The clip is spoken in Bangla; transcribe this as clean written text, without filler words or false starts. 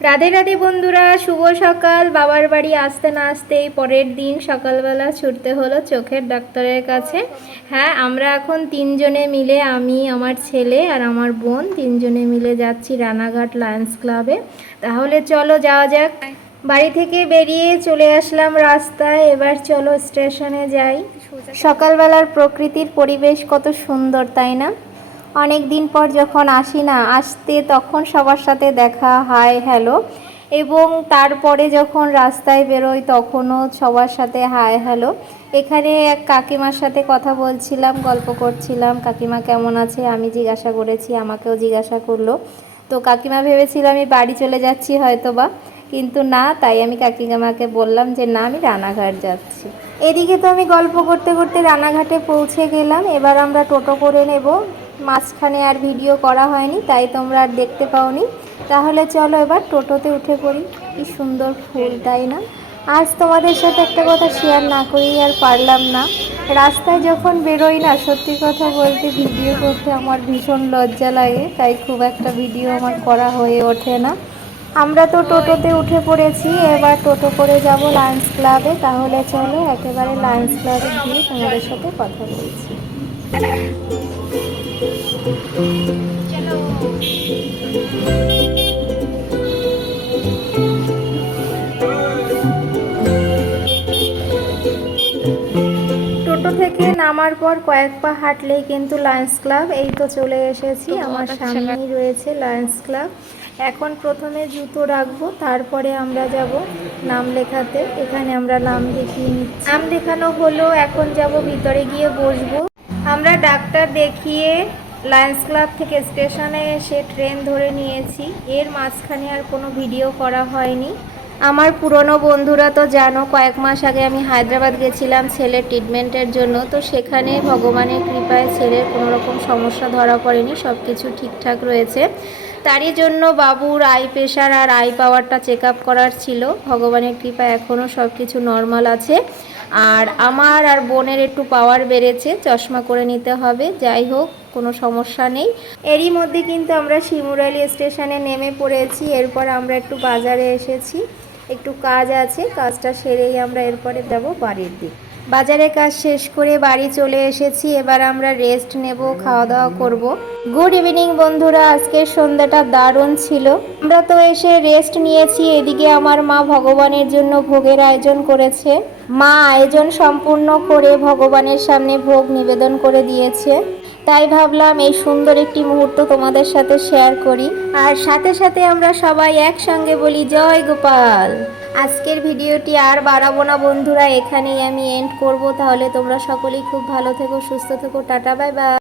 রাধে রাধে বন্ধুরা, শুভ সকাল। বাবার বাড়ি আসতে না আসতেই পরের দিন সকালবেলা ছুটতে হলো চোখের ডাক্তারের কাছে। হ্যাঁ, আমরা এখন তিনজনে মিলে, আমি, আমার ছেলে আর আমার বোন, তিনজনে মিলে যাচ্ছি রানাঘাট লায়ন্স ক্লাবে। তাহলে চলো যাওয়া যাক। বাড়ি থেকে বেরিয়ে চলে আসলাম রাস্তায়, এবার চলো স্টেশনে যাই। সকালবেলার প্রকৃতির পরিবেশ কত সুন্দর, তাই না? অনেক দিন পর যখন আসি না, আসতে তখন সবার সাথে দেখা, হাই হ্যালো, এবং তারপরে যখন রাস্তায় বেরোই তখনও সবার সাথে হাই হ্যালো। এখানে এক কাকিমার সাথে কথা বলছিলাম, গল্প করছিলাম, কাকিমা কেমন আছে আমি জিজ্ঞাসা করেছি, আমাকেও জিজ্ঞাসা করলো। তো কাকিমা ভেবেছিল আমি বাড়ি চলে যাচ্ছি হয়তো বা, কিন্তু না, তাই আমি কাকিমাকে বললাম যে না, আমি রানাঘাট যাচ্ছি। এদিকে তো আমি গল্প করতে করতে রানাঘাটে পৌঁছে গেলাম। এবার আমরা টোটো করে নেব। মাঝখানে আর ভিডিও করা হয়নি, তাই তোমরা আর দেখতে পাওনি। তাহলে চলো এবার টোটোতে উঠে পড়ি। কি সুন্দর ফুল, তাই না? আজ তোমাদের সাথে একটা কথা শেয়ার না করেই আর পারলাম না। রাস্তায় যখন বেরোই না, সত্যি কথা বলতে ভিডিও করতে আমার ভীষণ লজ্জা লাগে, তাই খুব একটা ভিডিও আমার করা হয়ে ওঠে না। আমরা তো টোটোতে উঠে পড়েছি, এবার টোটো করে যাব লায়ন্স ক্লাবে। তাহলে চলো একেবারে লায়ন্স ক্লাবে গিয়ে তোমাদের সাথে কথা বলছি। টোটো থেকে নামার পর কয়েক পা হাঁটলেই কিন্তু লায়ন্স ক্লাব। এই তো চলে এসেছি, আমার সামনেই রয়েছে লায়ন্স ক্লাব। এখন প্রথমে জুতো রাখবো, তারপরে আমরা যাব নাম লেখাতে। এখানে আমরা নাম দেখিয়ে নিচ্ছি, নাম লেখানো হলো। এখন যাব ভিতরে গিয়ে বসবো। আমরা ডাক্তার দেখিয়ে লায়ন্স ক্লাব থেকে স্টেশনে এসে ট্রেন ধরে নিয়েছি। এর মাঝখানে আর কোনো ভিডিও করা হয়নি। আমার পুরনো বন্ধুরা তো জানো, কয়েক মাস আগে আমি হায়দ্রাবাদ গেছিলাম ছেলের ট্রিটমেন্টের জন্য। তো সেখানে ভগবানের কৃপায় ছেলের কোনো রকম সমস্যা ধরা পড়েনি, সব কিছু ঠিকঠাক রয়েছে। তারই জন্য বাবুর আই প্রেশার আর আই পাওয়ারটা চেক আপ করার ছিল। ভগবানের কৃপায় এখনও সব কিছু নর্মাল আছে। আর আমার আর বোনের একটু পাওয়ার বেড়েছে, চশমা করে নিতে হবে। যাই হোক, কোনো সমস্যা নেই। এরই মধ্যে কিন্তু আমরা শিমুরালি স্টেশনে নেমে পড়েছি। এরপর আমরা একটু বাজারে এসেছি, একটু কাজ আছে, কাজটা সেরেই আমরা এরপরে যাব বাড়ির দিক। বাজারে কাজ শেষ করে বাড়ি চলে এসেছি। এবার আমরা রেস্ট নেব, খাওয়া দাওয়া করব। গুড ইভিনিং বন্ধুরা, আজকের সন্ধ্যাটা দারুণ ছিল। আমরা তো এসে রেস্ট নিয়েছি। এদিকে আমার মা ভগবানের জন্য ভোগের আয়োজন করেছে। মা আয়োজন সম্পূর্ণ করে ভগবানের সামনে ভোগ নিবেদন করে দিয়েছে। তাই ভাবলাম এই সুন্দর একটি মুহূর্ত তোমাদের সাথে শেয়ার করি। আর সাথে সাথে আমরা সবাই একসঙ্গে বলি জয় গোপাল। আজকের ভিডিওটি আর বাড়াবো না বন্ধুরা, এখানেই আমি এন্ড করব। তাহলে তোমরা সকলেই খুব ভালো থেকো, সুস্থ থেকো, টাটা, বাই বাই।